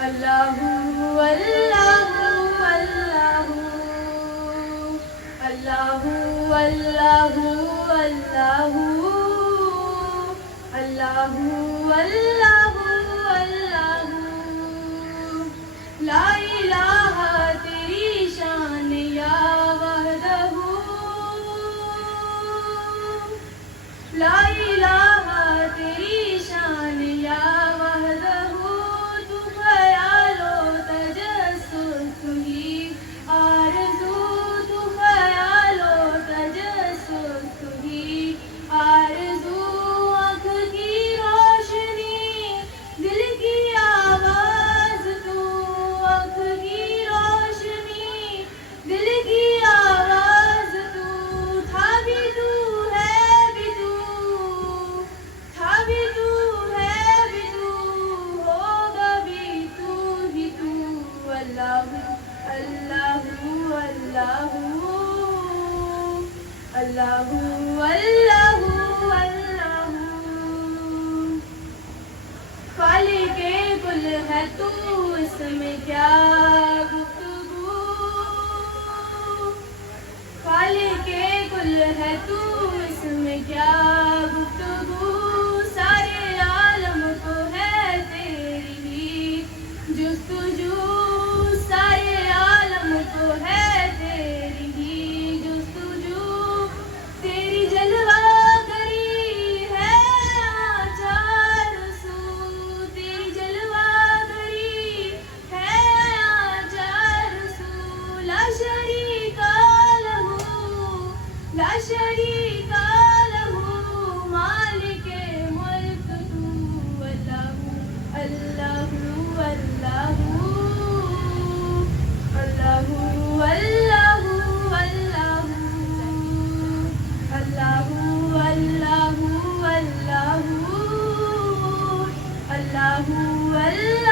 اللہ اللہ اللہ اللہ اللہ اللہ اللہ اللہ لا الہ تیری شان یا وحدہ لا الہ تیری شان یا وحدہ تو خیال و تجسس تو ہی آرزو تو خیال و تجسس تو ہی آرزو آنکھ کی روشنی دل کی آواز تو آنکھ کی روشنی دل کی آواز تو تھا بھی تو ہے بھی تو تھا بھی تو ہے بھی تو ہوگا بھی تو ہی تو اللہ اللہ اللہ اللہ اللہ اللہ خالق کل ہے تو اس میں کیا گفتگو خالق کل ہے تو اس میں کیا گفتگو سارے عالم کو ہے تیری ہی جستجو سارے عالم کو ہے تیری ہی جستجو تیری جلوہ گری ہے آنچار سو تیری جلوہ گری ہے آنچار سو لا شریک لہو لا شریک لہو مالک ملک تو اللہ اللہ اللہ اللہ اللہ اللہ اللہ اللہ اللہ اللہ